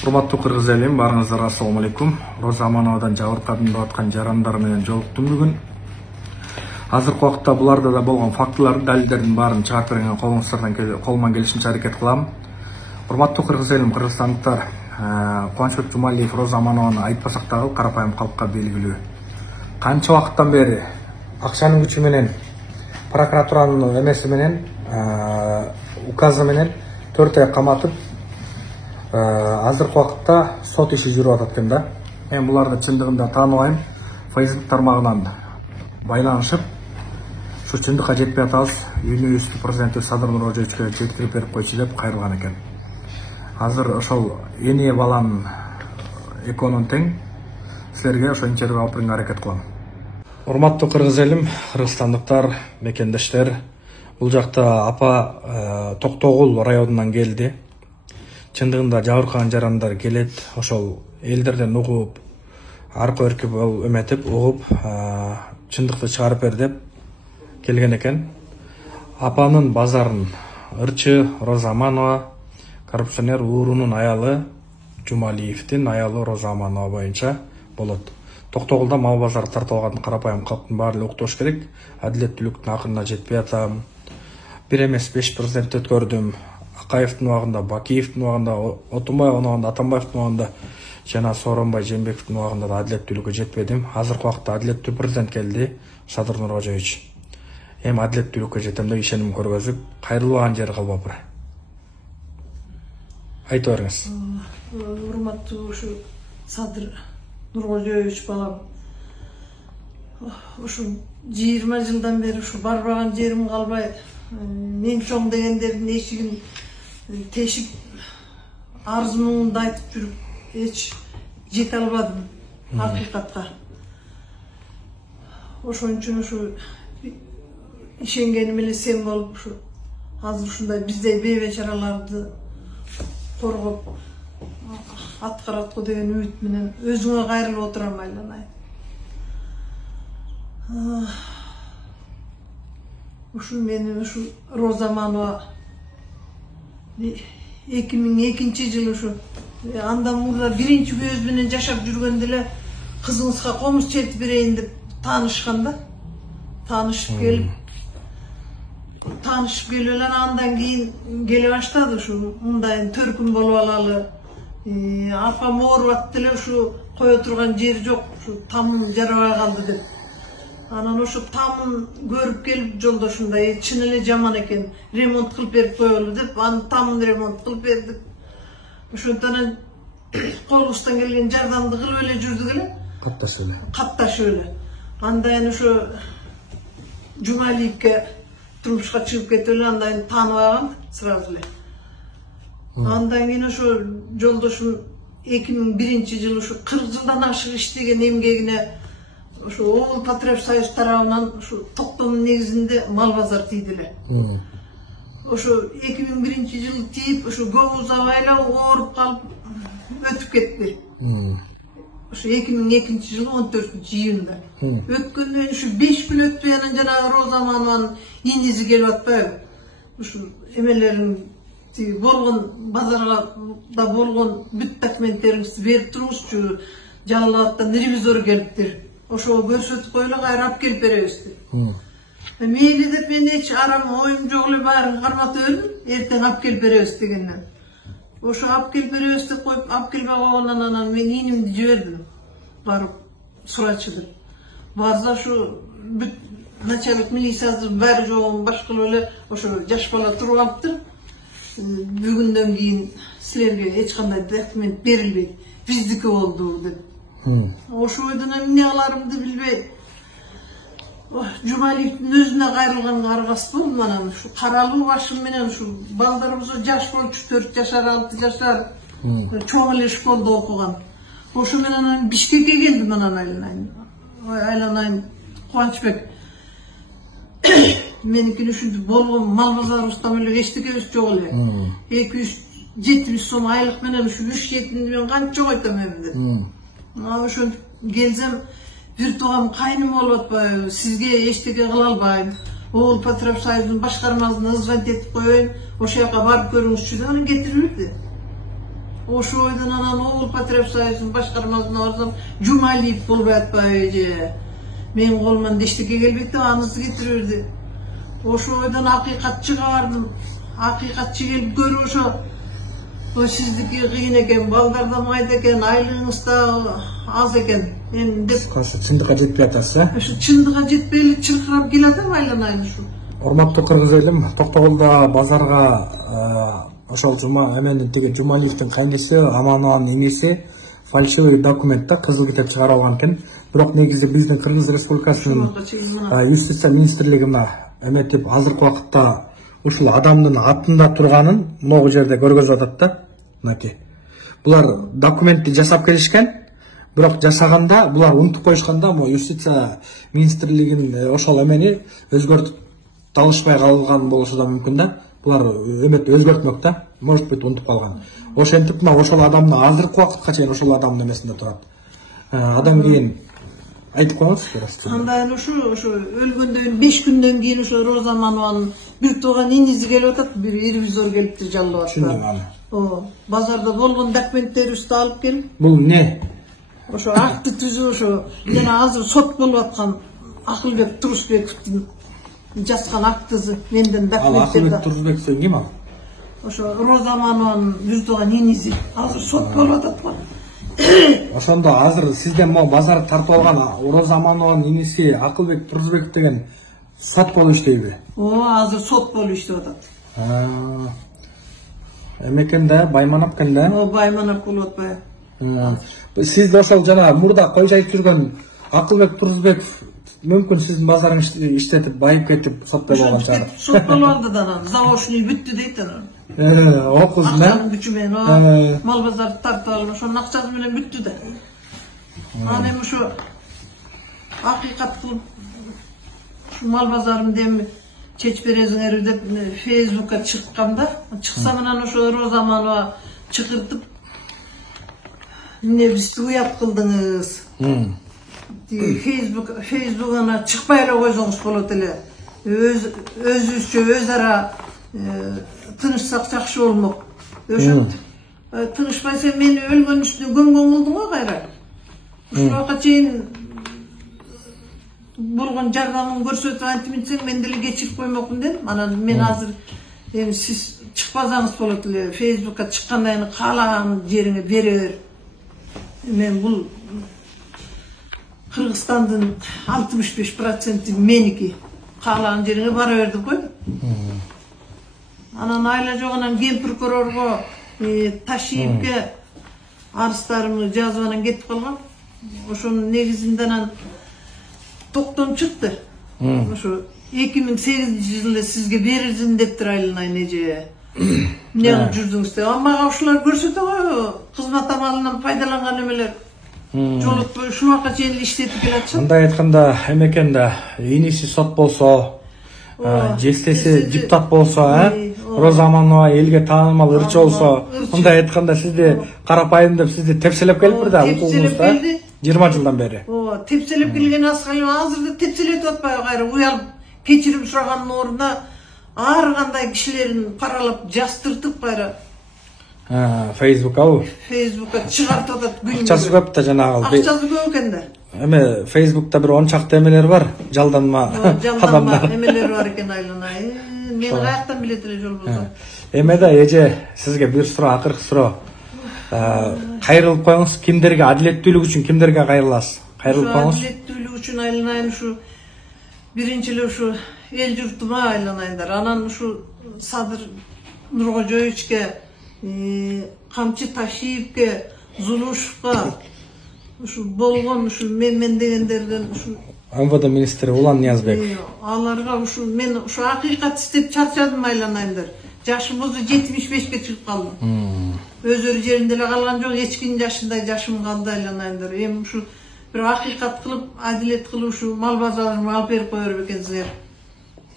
Урматтуу кыргыз элим, барыңыздарга ассалому алейкум. Роза Амановадан жабыркадымда аткан жарандар менен жолуктум бүгүн. Азыркы убакытта буларда да болгон фактыларды, далилдердин баарын чыгарып берген колуман келишинче аракет кылам. Урматтуу кыргыз элим, кыргызстандыктар, Кубанычбек Жумалиев Роза Аманованы айтпасак дагы карапайым калкка белгилүү. Канча убакыттан бери акчанын күчү менен, прокуратуранын эмеси менен, указы менен 4 ай каматып, азыркы убакытта сот иши жүрүп атат экен да. Мен буларды чындыгында тааныбайм. Facebook тармагынан байланышып, şu чындыкка жетпей атабыз, университет президенти Садыр Нуркожоевичке жеткирип берип койчу деп кайрылган экен. Азыр ошол эне баланын экөөнүн тең силерге ошо интервью алып берүүгө аракет кылам. Урматтуу кыргыз элим, кыргызстандыктар, мекендештер, бул жакта апа Токтогул районунан келди. Чындыгында жабыркаган жарандар келет, ошол элдерден угуп, аркы өркү эметип, угуп, чындыкты чыгарып бер деп келген экен. Апанын базарын ырчы Роза Аманова, коррупционер уурунун аялы Жумалиевдин аялы Роза Аманова боюнча болот. Токтогулда мал базары тартылган карапайым калктын баары уктош керек. Адилеттүүлүктүн акырына жетпей атам. Бир эмес 5 президент өткөрдүм. Акаевдин убагында, Бакиевдин убагында, Отунбаевдин убагында, Атамбаевдин убагында жана Сооронбай Жээнбековдин убагында да адилеттүүлүккө жетпедим. Азыркы убакытта адилеттүү президент келди, Садыр Нуркожоевич. Эми адилеттүүлүккө жетем деп ишеним көргөзүп, кайрылбаган жери калбапыр. Айтып бериңиз. Урматтуу ушу Садыр Нуркожоевич балам. Ушу 20 жылдан бери ушу барбаган жерим калбай, мен чоң дегендердин эшигин тешип, арыз-муңумду айтып жүрүп, эч жете албадым акыйкатка. Ошон үчүн ушу ишенгеним эле сен болуп, ушу азыр ушундай биздей бейбечараларды коргоп аткарат го деген үмүт менен өзүңө кайрылып отурам айланайын. Ушу мени ушу Роза Аманова 2002 жылы ушу андан мурда биринчи көз менен жашап жүргөндө эле кызыңызга комуз чертип берейин деп таанышкан да. Таанышып келип эле андан кийин келе баштады ушу мындай төркүм болуп алалы. Апам ооруп атты эле ушу кое турган жери жок, ушу тамым жарабай калды деп. Анан ошо тамын көрүп келип жолдошундай чын эле жаман экен, ремонт кылып берип коелу деп, аны тамын ремонт кылып бердик. Ошондон колубуздан келген жардамды кылып эле жүрдүк эле. Катташып эле. Андан ошо Жумалиевке турмушка чыгып кетип эле, андан тааныбаган сразу эле. Андан кийин ошо жолдошум 2001 жылы ошо 40 жылдан ашык иштеген эмгегине ошо Обул Патриоттук тарабынан ошо токтомдун негизинде мал базар тийди эле. Ошо 2001 жылы тийип, ошо көп узабайла ооруп калып өтүп кетти. Ошо 2002 жылы 14 июнда. Өткөндөн ошо 5 күн өтпөй анан жанагы Роза Аманованын иниси келип атпайбы? Ошо эмелерин болгон базарга да болгон бүт документтериңизди берип туруңузчу, Жалал-Абадтан ревизор келиптир. Ошого көрсөтүп коелу, кайра алып келип беребиз деп. Мейли деп мен эч арам оюм жок эле баарын карматып бердим, эртең алып келип беребиз дегенден. Ошо алып келип беребиз деп коюп, алып келбей калгандан анан мен инимди жибердим. Барып сурачы деп. Барса ошо бүт начальник милициясы баары жогун баш кылып эле ошо жаш бала туруп алыптыр. Бүгүндөн кийин силерге эч кандай документ берилбейт, биздики болду деп. Ошо ойдон эмне кыларымды билбей, Жумалиевдин өзүнө кайрылганга аргасыз болдум. Анан ушу каралуу башым менен ушу балдарыбыз жаш болчу, 4 жашар, 6 жашар, чоң эле школдо окуган. Ошо менен анан Бишкекке келдим, анан айланайын Кубанычбек. Меники ушинтип болгон мал базарыбыздан эле эчтекебиз жок эле. 270 сом айлык менен ушу 3-7 мен канча койтом эми деп. Ошентип келсем, бир туугам кайным болуп атпайбы, сизге эчтеке кыла албайм. Обул Патриоттук союзунун башкармасына звонить этип коеюн, ошол жака барып көрүңүзчү деп анан кетирип берди. Ошо ойдан анан Обул Патриоп союзунун башкармасына барсам, Жумалиев болбой атпайбы. Менин колуман эчтеке келбейт деп анысы кетирип берди. Ошо ойдан акыйкатчыга бардым. Акыйкатчы келип көрүп ошо сиздики кыйын экен, балдар да майда экен, айлыгыңыз да аз экен. Эми деп чындыкка жетпей атасыз, Ошо чындыкка жетпей эле чыркырап келатам айланайын ушу. Урматтуу кыргыз элим, Токтогулда базарга ошол Жумалиевдин кайнеси, Аманованын энеси фальшивый документте кызыл китеп чыгарып алган экен. Бирок негизде биздин Кыргыз Республикасынын юстиция министрлигине эметип азыркы убакытта ушул адамдын атында турганын могу жерде көргөзүп атат да. Мынакей. Булар документти жасап келишкен, бирок жасаганда булар унутуп коюшканда, могу юстиция министрлигинин ошол эмени өзгөртүп алышпай калган болушу да мүмкүн да. Булар эметти өзгөртмөк да. Может быть унутуп калган. Ошентип ошол адамдын азыркы убакытка чейин ошол адамдын эмесинде турат. Адам кийин айтып коңуз. Андан ошо өлгөндөн 5 күндөн кийин ошо Роза Манованын бир тууган иниси келип атат, бир ревизор келиптир жалдап атат. Түшүнөм аны. Базарда болгон документтерибизди алып келип. Бул не? Ошо акты түзүп ошо жана азыр сот болуп аткан Акылбек Турусбековдун жазган актысы менден документтер. Акылбек Турусбеков ким ал? Ошо Роза Манованын бир тууган иниси азыр сот болуп атат го. Ошондо азыр сизден могу базар тартып алган Роза Манованын иниси Акылбек Турусбеков деген сот болуп иштейби? Азыр сот болуп иштеп атат. Эмекен да, Байманап экен да? Байманап болуп атпайбы? Сиз ошол жана мурда кой жайып жүргөн Акылбек Турусбеков мүмкүн сиздин базарыңызды иштетип, байып кетип соттой болгон чыгар. Сот болуп алды да анан, заочный бүттү дейт анан. Окуз да? Акчанын күчү менен, мал базарды тартып алып, ошонун акчасы менен бүттү да. Анан эми ошо акыйкат кылып, ушу мал базарымды эми чечип бересиңер деп Фейсбукка чыкканда, чыксам анан ошо Роза Манова чакыртып, эмне бизди уят кылдыңыз. Фейсбукана чыкпай эле койсоңуз болот эле. Өзүбүзчө өз ара тынышсак жакшы болмок. Ошентип тынышпайсың мени өлгөн үстүнө көмгөн кылдың го кайра. Ушуга чейин болгон жардамын көрсөтүп антиминсең мен деле кечирип коймокмун дедим. Анан мен азыр эми сиз чыкпасаңыз болот эле. Фейсбукка чыккандан кийин каалаган жериңе бере бер. Мен бул Кыргызстандын 65% меники. Каалаган жериңе бара бер деп койдум. Анан айла жок, анан ген прокурорго Ташиевке арыздарымды жазып анан кетип калгам. Ошонун негизинде анан токтом чыкты. Ошо 2008-жылы сизге берилсин дептир айланайын эже. Эмне кылып жүрдүңүз деп. Мага ушулар көрсөтө го, кызмат амалынан пайдаланган эмелер. Жолотпой ушуга чейин иштетип келатчы. Мындай айтканда эметкен да, иниси сот болсо, жестеси депутат болсо, Роза Манова элге таанымал ырчы болсо, мындай айтканда сизди карапайым деп сизди тепселеп келиппир да, укугуңузда 20 жылдан бери. Тепселеп келген Аскалым азырда тепселетип атпайбы кайра, уялып кечирим сураганын ордуна ар кандай кишилерин паралап жастыртып кайра Фейсбукка чыгартып атат күнү. Акчасы көп да жанагы. Акчасы көп экен да. Эми Фейсбукта бир 10 чакты эмелер бар, жалданма адамдар. Эмелер бар экен айланай. Мен каяктан билет эле жол болсо. Эме да эже сизге бир суроо, акыркы суроо. Кайрылып коюңуз, кимдерге адилеттүүлүк үчүн кимдерге кайрыласыз? Кайрылып коюңуз. Адилеттүүлүк үчүн айланайын ушу биринчи эле ушу эл журтума айланайындар. Анан ушу Садыр Нуркожоевичке, Камчы Ташиевке, Зулушевка, ушу болгон ушу мен дегендерден ушу МВД министри Улан Ниязбек. Аларга ушу мен ушу акыйкат иштеп чарчадым айланайындар. Жашым өзү 75ке чыгып калдым. Өзөрү жеринде эле калган жок, эч кимдин жашындай жашым калды айланайындар. Эми ушу бир акыйкат кылып, адилет кылып ушу мал базарымды алып берип кое берип экенсиңер.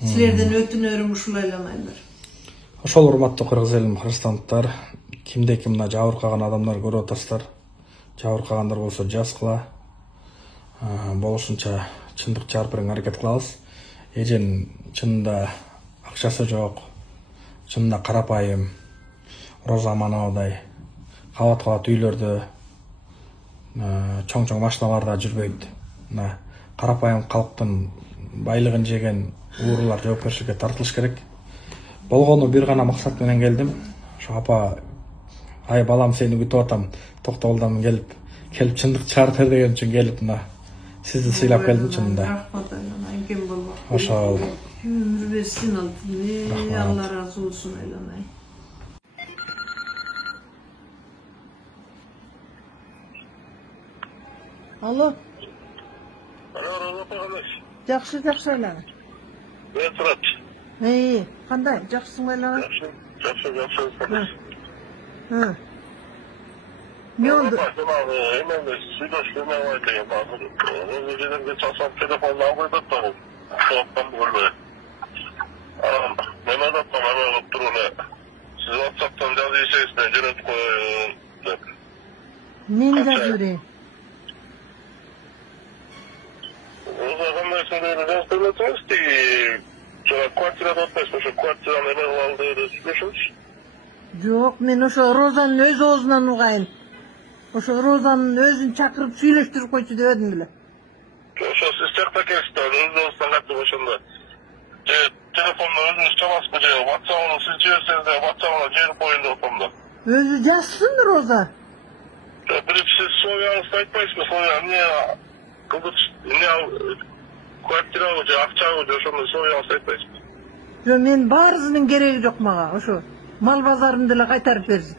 Силерден өтүнөрүм ушул айланайындар. Ошол урматтуу кыргыз элим, кыргызстандыктар, кимде-ким мына жабыркаган адамдар көрүп атасыздар. Жабыркагандар болсо жазгыла. Болушунча чындык чыгарып берүүгө аракет кылабыз. Эженин чынында акчасы жок, чынында карапайым Роза Мановадай кабат үйлөрдө чоң машиналарда жүрбөйт. Карапайым калктын байлыгын жеген уурулар жоопкерчиликке тартылыш керек. Болгону бир гана максат менен келдим. Ошо апа, ай балам сени күтүп атам, Токтогулдан келип чындык чыгарып бер деген үчүн келип сизди сыйлап келдим чынында. Рахмат айланай, кем болбок. Ошол. Өмүр берсин алтын. Алла разы болсун айланай. Алло. Алло, кандай? Жакшы айланай. Мен турат. Кандай? Жакшысың айланай? Жакшы. Не oldu? Hemen süydöşlüğüne var diye bazı. Önceden çalsam telefonla alıyorduk da bu. Soğuktan böyle. Mehmet Atman hemen alıp durun. Siz WhatsApp'tan yazı içerisinde cüret koyun. Neni yazıyor? O zaman söylüyoruz. Söylediniz ki kvartirada oturmayız. Şu kvartiranın hemen aldığınız düşünüz. Yok, men oşo Rozanın öz oğuzundan uğayın. Oşo Rozanın özün çakırıp süйлöştürüp koyçu dedim bile. Oşo siz çakta kestin. Özün olsan kattı başında. Telefonla özünüz çalas mı diyor. WhatsApp'ını siz ciğerseniz de WhatsApp'ına ciğer boyunda otamda. Özü yazsın Roza. Bilip siz soğuyanı saytmayız mı? Soğuyan niye kılıç, niye kvartira alıcı, akça alıcı, şunu soğuyanı saytmayız mı? Yo, men barısının gereği yok mağa, oşo. Mal bazarında da kaytarıp versin.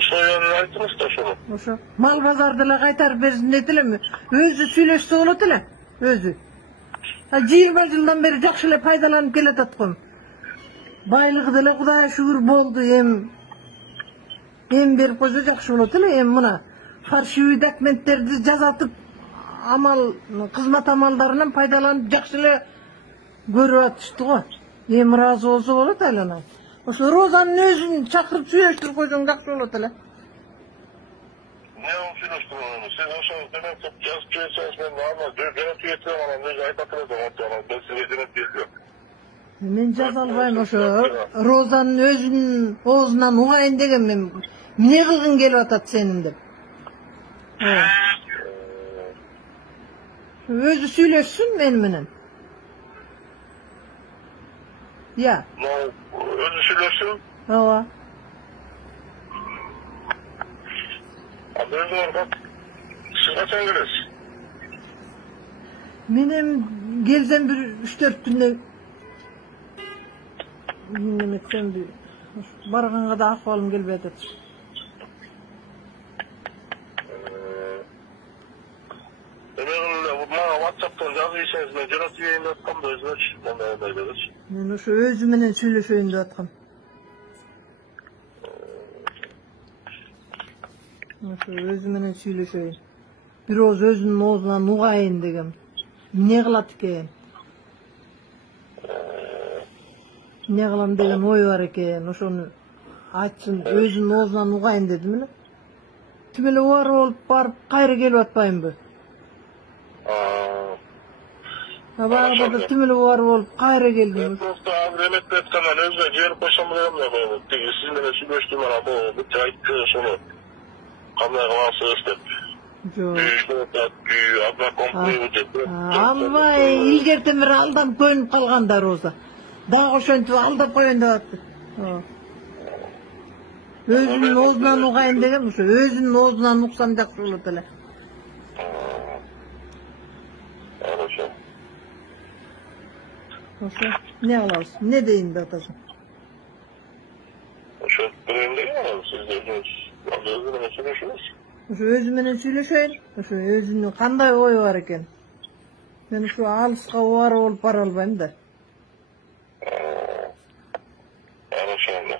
Soğuyanı aytınız da şunu. Oşo. Mal bazarda da kaytarıp versin dediler mi? Özü süylöşse oladılar. Özü. 20 yıldan beri jakşılap faydalanıp keletatkom. Baylığı da Kudaya şükür boldu hem berip koysa jakşı oladılar hem muna. Farşivi dokumentlerdi jazatıp kızmat amallarından faydalanıp jakşılap görüp atıştı go. Hem razı olsa oladı aylanay. Oşo Rozanın özün çakırıp süylöştürüp koysan jakşı oladılar. Ne olsun süylöştürüp onu? Siz oşo demek ki yazıp ciğerseniz ben de ama denet üyetirim ama ne ayıp hatırladım. Ben size denet diyelim. Men жазалбайм ошо Розанын өзүнүн оозунан угайын деген мен эмне кылгың келип атат сенин деп. Өзү сүйлөшсүн мени менен. Я. Özü süylöşsün. Ооба. Özü orada. Siz kaçan gelesiz? Менен келсем бир 3-4 күндөн немetsem bir barганга да акыбалым келбей атат. WhatsApp'tan yazı içerisinde ben cüret üyeyim atkamda özüne çıkmam. Мен ошо өзү менен сүйлөшөйүн деп аткам. Ошо өзү менен сүйлөшөйүн. Бир ооз өзүнүн оозунан угайын дегем. Эмне кылат экен? Ne kılam degen oy var eken, oşonu açsın, özünün oğuzundan uğayın dedim mi? Tümeli var olup barıp kayra gelip atmayın bu. Bana da tümeli var olup kayra geldim. Ben prosta abi emekli etkandan özüne ciğer koşamıyorum ya böyle. Sizin de süylöştüğüm ara bu, bir ayıttı sonu. Kamera kılavası östep. Ama ilgerten bir aldam koyunup kalganda Roza. Daha ошентип алдап коёюн деп атты. Өзүнүн оозунан угайын деген ошо өзүнүн оозунан уксам жакшы болот эле. Ошо эмне кылабыз? Эмне дейин деп атасың? Ошо бирин деген сиз өзүңүз менен сүйлөшүңүз. Ошо өзү менен сүйлөшөйүн. Ошо өзүнүн кандай ою бар экен. Мен ушу алыска убарып болуп бара албайм да. Anlaşıldı.